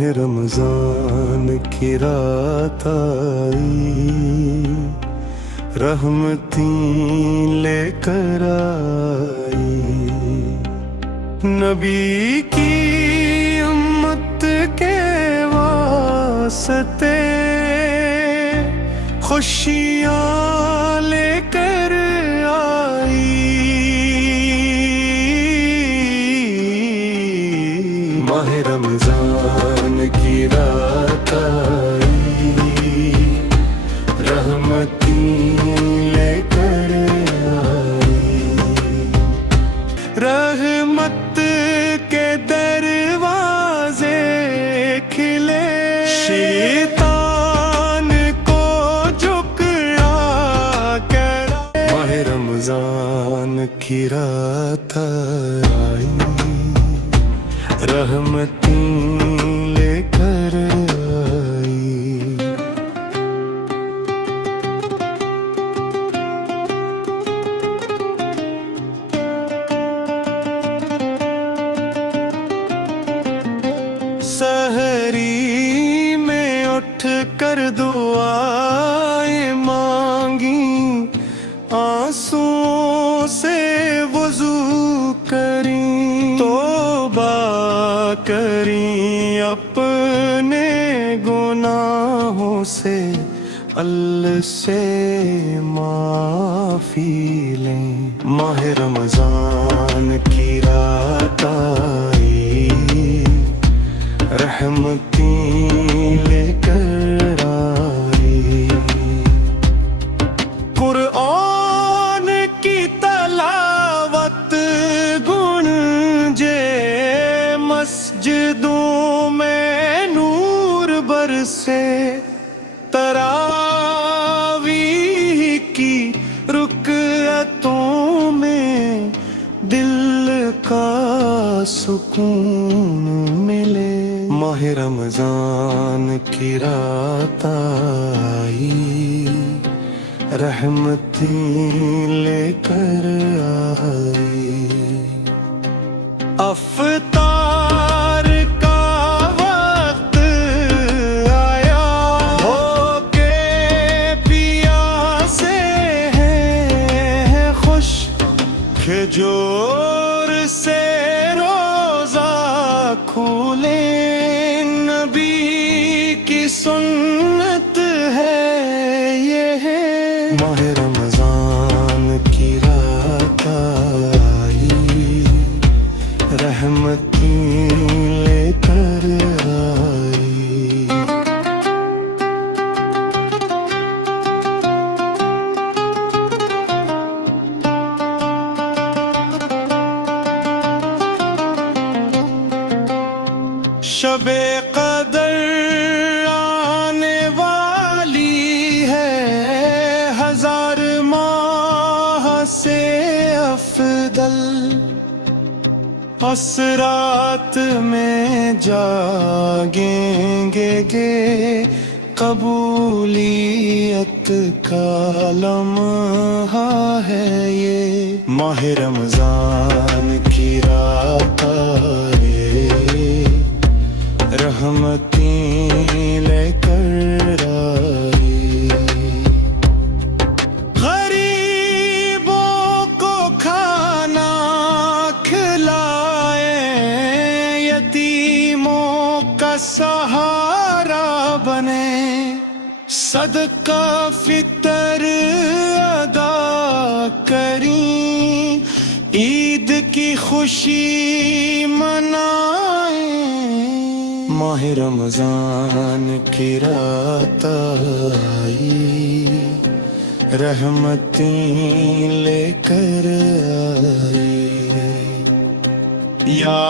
माह रमजान की रात आई, रहमती लेकर आई। नबी की उम्मत के वास्ते खुशियाँ लेकर आई। माह रमजान की रात आई, रहमती लेकर आई। रहमत के दरवाजे खिले, शैतान को झुकला कर। माह रमजान की रात आई, रहमती लेकर आई। सहरी में उठ कर दुआएं मांगी, आंसुओं से वुज़ू करी, तौबा करी अपने गुनाहों से, अल्लाह से माफ़ी लें। माह रमज़ान की रात आई, रहमती लेकर आई। कुरआन की तलावत गूंजे, मस्जिदों में नूर बरसे, तरावीह की रुकअतों में दिल का सुकून मिले। माह रमजान की रात आई, रहमती लेकर आई। अफ्तार का वक्त आया, होके प्यासे हैं खुश, खजूर से रोजा खोले। नबी की सुन्नत है ये है। माह रमजान की रात आई, रहमती लेकर आई। शबे कदर आने वाली है, हजार माह से अफदल। उस रात में जागेंगे गे, कबूलियत का लम्हा है ये। माह रमजान की रात आई, रहमती लेकर आई। गरीबों को खाना खिलाए, यतीमों का सहारा बने, सदका फितर अदा करी, ईद की खुशी मनाए। माह रमजान की रात आई, रहमती लेकर आई। या